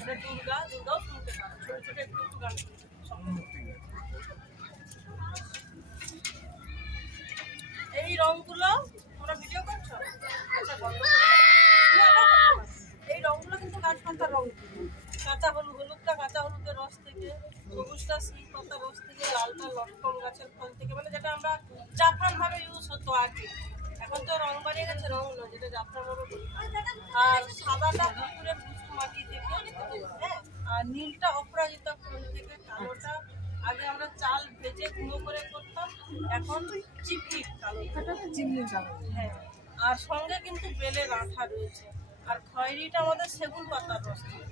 দুর্গা দুর্গাও শুনতে পারো, ছোট ছোট একটু একটু গান শুনতে। এই রংগুলো তোমরা ভিডিও করছো? আচ্ছা বন্ধ। এই রংগুলো কিন্তু গাছপাতার রং। কাঁচা হলুদটা কাঁচা হলুদের রস থেকে, সবুজটা শিল পাতার রস থেকে, লালটা লটকম গাছের ফল থেকে, মানে যেটা আমরা জাফরান ভাবে ইউজ হতো আগে। এখন তো রং বাড়িয়ে গেছে, রং নয়, যেটা জাফরান ভাবে বলি। আর সাদাটা পুকুরের কুচু মাটি থেকে, হ্যাঁ, আর নীলটা অপরাজিতা ফুল থেকে, কালোটা আগে আমরা চাল ভেজে গুঁড়ো করে করতাম, এখন চিপলি কালো, চিমনি কালো, হ্যাঁ। আর সঙ্গে কিন্তু বেলের আঠা রয়েছে। আর খয়েরিটা আমাদের সেগুন পাতার রস থেকে,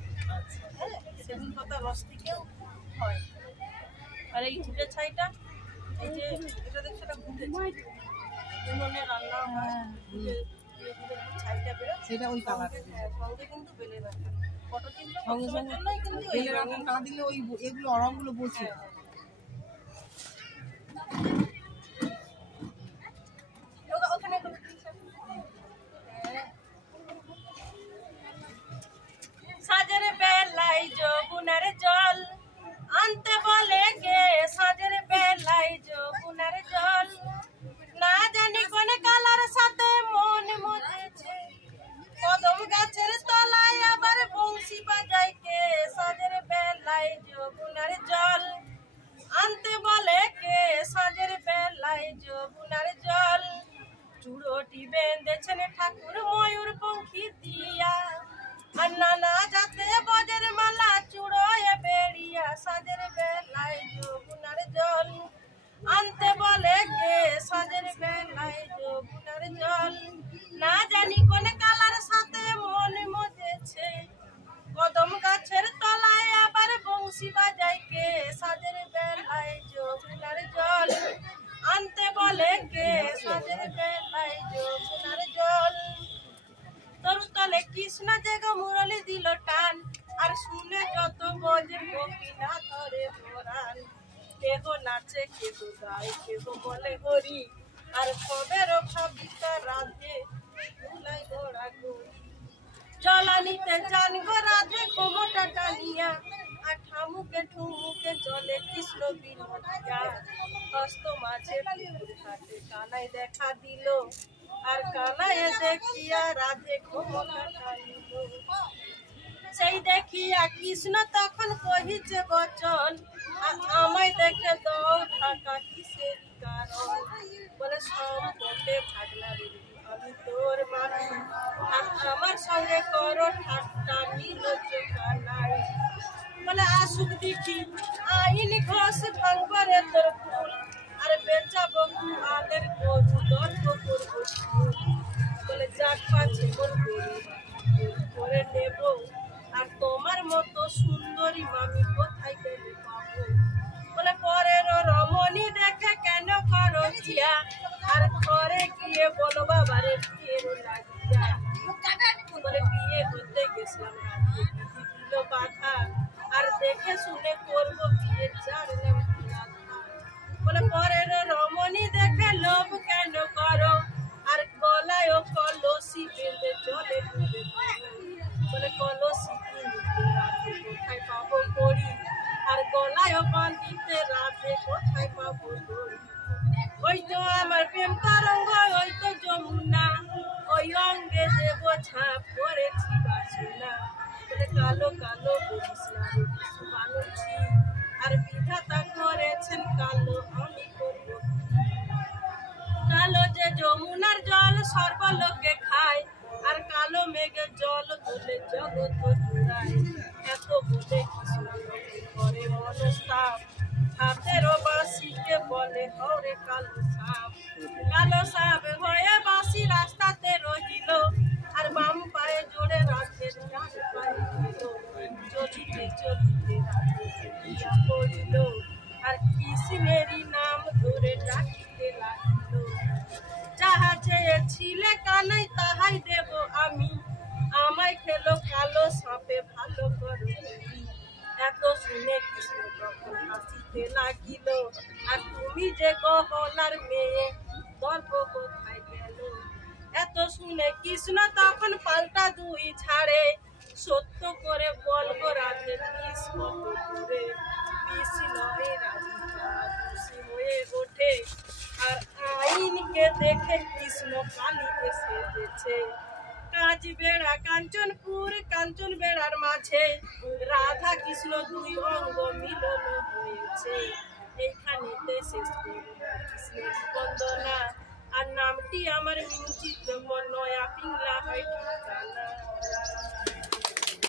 হ্যাঁ, সেগুন পাতার রস থেকেও হয়। আর এই ঘুটে ছাইটা, এই যে এটা দেখছো, এটা ঘুটে ছাই, উনুনে রান্না হয়, ছাইটা বেরো, সেটা ওই কালার। সঙ্গে কিন্তু বেলের আঠা, ফটো কিন্তু জন্যই কিন্তু বেলের আঠা না দিলে ওই এগুলো রংগুলো বলছে। সাজের বেলায় যমুনার জল আনতে বলে কে, সাজের বেলায় যমুনার জল, না জানি কোন কালার সাথে মন মজেছে, কদম গাছের তলায় আবার বংশী বাজায় কে, সাজের বেলায় যমুনার জল আনতে বলে কে, সাজের বেলায় যমুনার জল, চুড়োটি বেঁধেছেন ঠাকুর ময়ূর পঙ্খী দিয়া, আর নানা যাতে বজের মালা চুড়োয় বেড়িয়া, সাজের বেলায় যমুনার জল আনতে বলে কে, সাজের বেলায় যমুনার জল, না জানি কোন কালার সাথে মন মজেছে, কদম গাছের তলায় আবার বংশী বাজায় কে, সাজের বেলায় যমুনার জল আনতে বলে কে, সাজের বেলায় যমুনার জল। তরু তলে কৃষ্ণ জেগ মুরলি দিল টান, আর শুনে যত বজে কপিনা ধরে ভরান, কেহ নাচে কেহ গায় কেহ বলে হরি, আর কবের ভাবিতা রাধে ভুলাই গোড়া গড়ি, জলানিতে জান গো রাধে কোমটা টানিয়া, আর ঠামুকে ঠুমুকে চলে কৃষ্ণ বিনোদিয়া, হস্ত মাঝে ঘাটে কানাই দেখা দিল, আর কানায় দেখিয়া রাধে কোমটা টানিল, সেই দেখিয়া কৃষ্ণ তখন কহিছে বচন, আমায় দেখে দাও ঢাকা কিসের কারণ, বলে সম্পর্কে ভাগনা রে আমি তোর মানি, আর আমার সঙ্গে করো ঠাট্টা নির্লজ্জতা নাই, বলে আসুক দেখি আইন ঘষ ভাঙবারে তোর ফুল, আর বেচাবো আদের গরু দর্প করবো, বলে যাক পাচ্ছে মোর গরু করে নেব, আর তোমার মতো সুন্দরী মামি কোথায় গেলে পাবো, বলে পরের রমণী দেখে কেন করো জিয়া, আর ঘরে গিয়ে বলো বাবারে বিয়ের লাগিয়া, বলে বিয়ে করতে গেছিলাম দিল বাধা, আর দেখে শুনে করবো বিয়ে জানলাম, বলে পরের রমণী দেখে লোভ কেন করো, আর গলায় কলসি বেঁধে জলে ডুবে, বলে কলসি কিনতে রাধে কোথায় পাবো করি, আর গলায় বাঁধিতে রাধে কোথায় পাবো করি, ওই তো আমার প্রেম তরঙ্গ, ওই তো যমুনা, ওই অঙ্গে দেব ছাপ করেছি বাসনা, বলে কালো কালো বলিস না বানুছি, আর বিধাতা করেছেন কালো আমি করবো, কালো যে যমুনার জল সর্বলোকে খায়, আর কালো মেঘে জল তুলে জগৎ জুড়ায়, এত বলে কৃষ্ণ করে মনস্তাপ, হাতের বাঁশিকে বলে হরে কালো সাপ, কালো সাপ হয়ে বাঁশি রাস্তাতে রহিল, আর বাম পায়ে জোরে রাধের ডান পায়ে দিল, চলিতে চলিতে রাধে পড়িল, আর কৃষ্ণেরই নাম ধরে ডাকিতে লাগিল, যাহা চেয়েছিলে কানাই তাহাই দেব আমি, আমায় খেলো কালো সাপে ভালো করো, এত শুনে কৃষ্ণ তখন হাসিতে লাগিল, আর তুমি যে গহনার মেয়ে দর্প কোথায় গেল, এত শুনে কৃষ্ণ তখন পাল্টা দুই ছাড়ে, সত্য করে বল গো দেশ কত দূরে বিষ নহে রাধিকা খুশি হয়ে ওঠে আর আইনকে দেখে কৃষ্ণ কালী এসে গেছে কাজ বেড়া কাঞ্চনপুর কাঞ্চন বেড়ার মাঝে রাধা কৃষ্ণ দুই অঙ্গ মিলন হয়েছে এইখানেতে শেষ করব কৃষ্ণের বন্দনা আর নামটি আমার মিউজিক নয়া পিংলা হয় ঠিকানা।